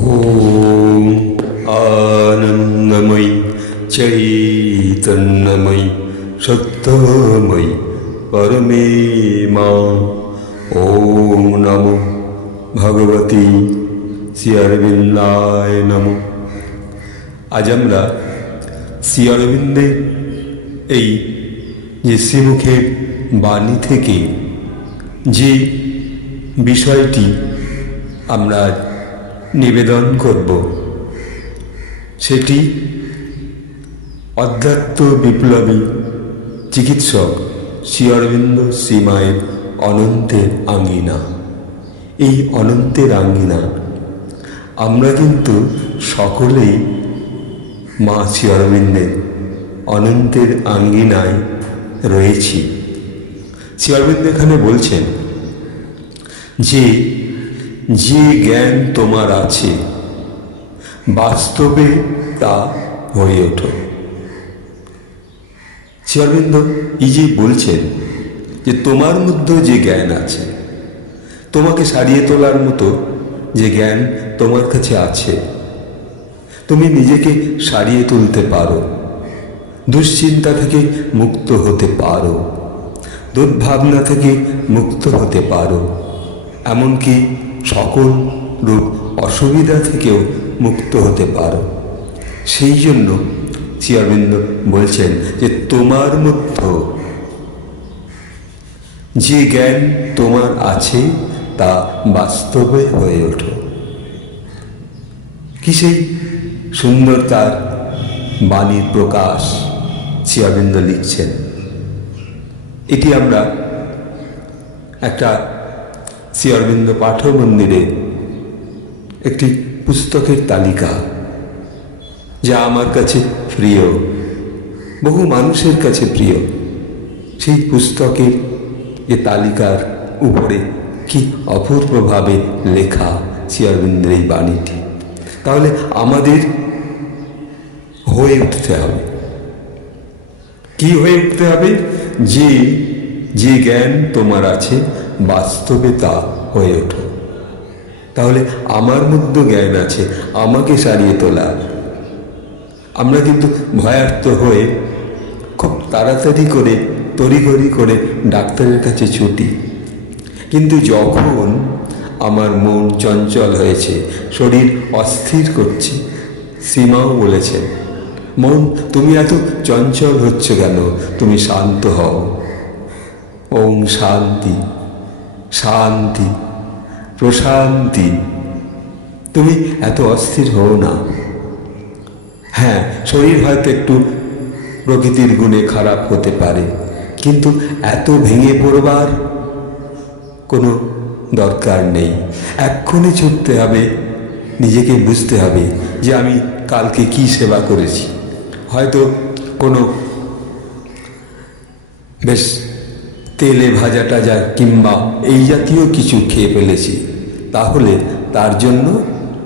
ॐ आनन्दमयि चैतन्यमयि সত্যময়ী পরমে মা ॐ নমো ভগবতী শ্রী অরবিন্দায় নমো আজ আমরা শ্রী অরবিন্দের এই যে শ্রীমুখের বাণী থেকে যে বিষয়টি আমরা আজ নিবেদন করব। সেটি অধ্যাত্ম বিপ্লবী চিকিৎসক শ্রী অরবিন্দ শ্রীমায়ের অনন্তের আঙ্গিনা। এই অনন্তের আঙ্গিনা। আমরা কিন্তু সকলেই মা শ্রী অরবিন্দের অনন্তের আঙ্গিনায় রয়েছি। শ্রী অরবিন্দ এখানে বলছেন যে যে জ্ঞান তোমার আছে, বাস্তবে তা হয়ে ওঠো। এই যে বলছেন যে তোমার মধ্যে যে জ্ঞান আছে, তোমাকে সারিয়ে তোলার মতো যে জ্ঞান তোমার কাছে আছে, তুমি নিজেকে সারিয়ে তুলতে পারো, দুশ্চিন্তা থেকে মুক্ত হতে পারো, দুর্ভাবনা থেকে মুক্ত হতে পারো, এমনকি সকল রূপ অসুবিধা থেকেও মুক্ত হতে পারো। সেই জন্য শ্রী বলছেন যে তোমার মধ্যে যে জ্ঞান তোমার আছে, তা বাস্তবে হয়ে ওঠো। কি সেই সুন্দর তার বাণীর প্রকাশ শ্রী লিখছেন? এটি আমরা একটা শ্রী অরবিন্দ পাঠ মন্দিরে একটি পুস্তকের তালিকা, যা আমার কাছে প্রিয়, বহু মানুষের কাছে প্রিয়। সেই পুস্তকের যে তালিকার উপরে কি অপূর্বভাবে লেখা শ্রী অরবিন্দের এই বাণীটি? তাহলে আমাদের হয়ে উঠতে হবে। কি হয়ে উঠতে হবে? যে যে জ্ঞান তোমার আছে বাস্তবে তা হয়ে ওঠো। তাহলে আমার মধ্যে জ্ঞান আছে, আমাকে সারিয়ে তোলা। আমরা কিন্তু ভয়ার্থ হয়ে খুব তাড়াতাড়ি করে, তড়িঘড়ি করে ডাক্তারের কাছে ছুটি। কিন্তু যখন আমার মন চঞ্চল হয়েছে, শরীর অস্থির করছে, সীমাও বলেছেন মন, তুমি এত চঞ্চল হচ্ছে কেন? তুমি শান্ত হও। ওম শান্তি। শান্তি, প্রশান্তি। তুমি এত অস্থির হও না। হ্যাঁ শরীর হয়তো একটু প্রকৃতির গুণে খারাপ হতে পারে, কিন্তু এত ভেঙে পড়বার কোনো দরকার নেই। এক্ষুনি ছুটতে হবে, নিজেকে বুঝতে হবে যে আমি কালকে কি সেবা করেছি। হয়তো কোনো বেশ তেলে ভাজা টাজা কিংবা এই জাতীয় কিছু খেয়ে ফেলেছি, তাহলে তার জন্য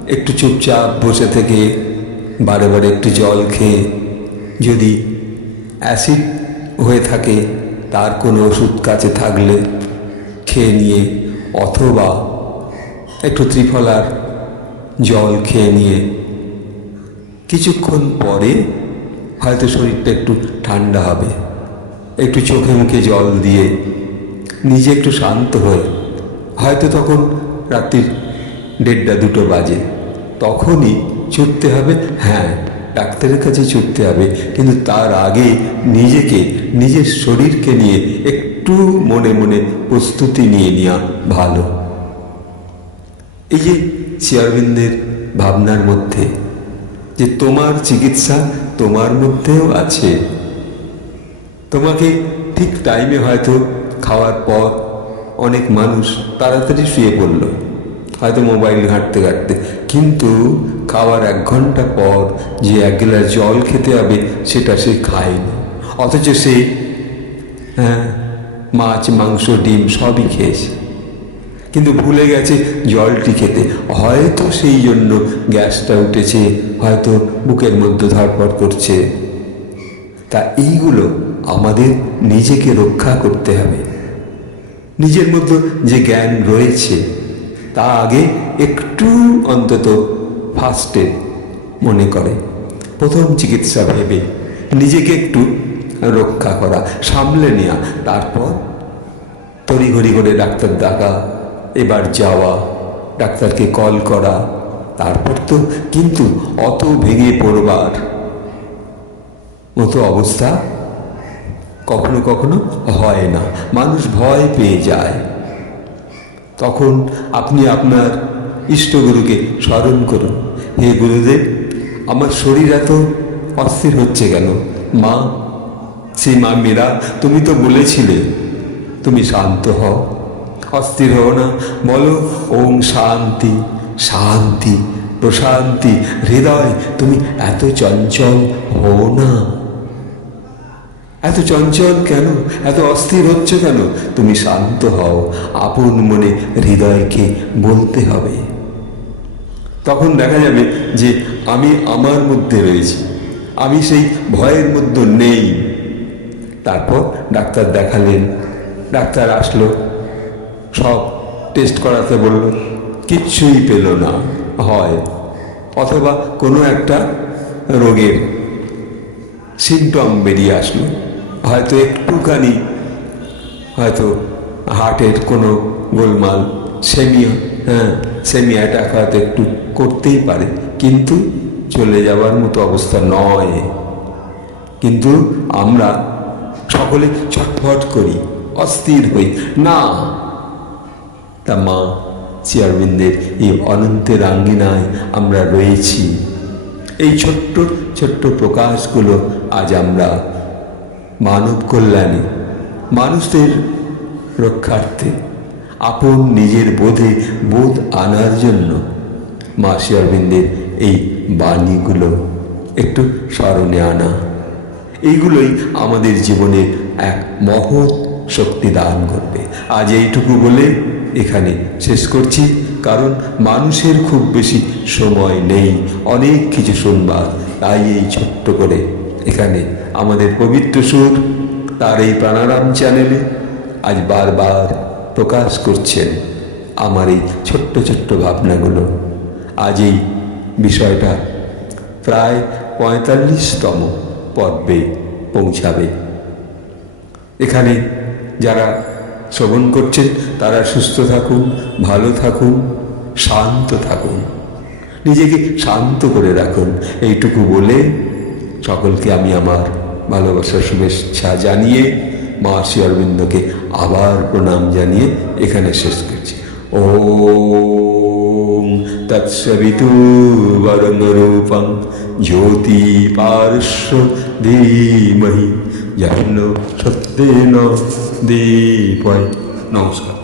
একটু চুপচাপ বসে থেকে বারে বারে একটু জল খেয়ে যদি অ্যাসিড হয়ে থাকে, তার কোনো ওষুধ কাছে থাকলে খেয়ে নিয়ে অথবা একটু ত্রিফলার জল খেয়ে নিয়ে কিছুক্ষণ পরে হয়তো শরীরটা একটু ঠান্ডা হবে। একটু চোখে মুখে জল দিয়ে নিজে একটু শান্ত হয়ে, হয়তো তখন রাত্রির দেড়টা দুটো বাজে, তখনই ছুটতে হবে। হ্যাঁ ডাক্তারের কাছে ছুটতে হবে, কিন্তু তার আগে নিজেকে, নিজের শরীরকে নিয়ে একটু মনে মনে প্রস্তুতি নিয়ে নেওয়া ভালো। এই যে চেয়ারবিন্দের ভাবনার মধ্যে, যে তোমার চিকিৎসা তোমার মধ্যেও আছে তোমাকে ঠিক টাইমে হয়তো খাওয়ার পর অনেক মানুষ তাড়াতাড়ি শুয়ে পড়ল, হয়তো মোবাইল ঘাঁটতে ঘাঁটতে। কিন্তু খাওয়ার এক ঘণ্টা পর যে এক গ্লাস জল খেতে হবে, সেটা সে খায়নি। অথচ সে হ্যাঁ মাছ, মাংস, ডিম সবই খেয়েছে। কিন্তু ভুলে গেছে জলটি খেতে। হয়তো সেই জন্য গ্যাসটা উঠেছে, হয়তো বুকের মধ্যে ধরপড় করছে। তা এইগুলো আমাদের নিজেকে রক্ষা করতে হবে। নিজের মধ্যে যে জ্ঞান রয়েছে, তা আগে একটু অন্তত ফার্স্টে মনে করে। প্রথম চিকিৎসা ভেবে নিজেকে একটু রক্ষা করা, সামলে নেওয়া তারপর তড়িঘড়ি করে ডাক্তার ডাকা এবার যাওয়া, ডাক্তারকে কল করা, তারপর তো কিন্তু অত ভেঙে পড়বার মতো অবস্থা কখনো কখনো হয় না। মানুষ ভয় পেয়ে যায়। তখন আপনি আপনার ইষ্টগুরুকে স্মরণ করুন। হে গুরুদেব, আমার শরীর এত অস্থির হচ্ছে কেন? মা সেই মা মীরা তুমি তো বলেছিলে, তুমি শান্ত হও। অস্থির হও না, বলো, ওম শান্তি শান্তি, প্রশান্তি, হৃদয়, তুমি এত চঞ্চল হও না। এত চঞ্চল কেন? এত অস্থির হচ্ছে কেন? তুমি শান্ত হও। আপন মনে হৃদয়কে বলতে হবে। তখন দেখা যাবে যে আমি আমার মধ্যে রয়েছি। আমি সেই ভয়ের মধ্যে নেই। তারপর ডাক্তার দেখালেন। ডাক্তার আসলো। সব টেস্ট করাতে বলল, কিচ্ছুই পেল না। হয়। অথবা কোনো একটা রোগের সিমটম বেরিয়ে আসলো। হয়তো একটুখানি হয়তো হার্টের কোনো গোলমাল সেমিও হ্যাঁ সেমি অ্যাটাক হয়তো একটু করতেই পারে, কিন্তু চলে যাওয়ার মতো অবস্থা নয়। কিন্তু আমরা সকলে ছটফট করি, অস্থির হই। না, তা মা চেয়ারম্যানদের এই অনন্তের আঙ্গিনায় আমরা রয়েছি। এই ছোট্ট ছোট্ট প্রকাশগুলো আজ আমরা মানব কল্যাণে মানুষদের রক্ষার্থে আপন নিজের বোধে বোধ আনার জন্য মা অরবিন্দের এই বাণীগুলো একটু স্মরণে আনা। এইগুলোই আমাদের জীবনে এক মহৎ শক্তি দান করবে। আজ এইটুকু বলে এখানে শেষ করছি, কারণ মানুষের খুব বেশি সময় নেই, অনেক কিছু শুনবার, তাই এই ছোট্ট করে এখানে আমাদের পবিত্র সুর, তার এই প্রাণারাম চ্যানেলে আজ বারবার প্রকাশ করছেন আমার এই ছোট্ট ছোট্ট ভাবনাগুলো। আজ এই বিষয়টা প্রায় পঁয়তাল্লিশতম পর্বে পৌঁছাবে। এখানে যারা শ্রবণ করছেন, তারা সুস্থ থাকুন, ভালো থাকুন, শান্ত থাকুন। নিজেকে শান্ত করে রাখুন। এইটুকু বলে সকলকে আমি আমার ভালোবাসার শুভেচ্ছা জানিয়ে মা শ্রী অরবিন্দকে আবার প্রণাম জানিয়ে এখানে শেষ করছি। ওম তৎসবিতুর্বরঙ্গরূপং জ্যোতি পার্শ্ব ধীমহি। জাহ্ন সত্যেন দীপয়। নমস্কার।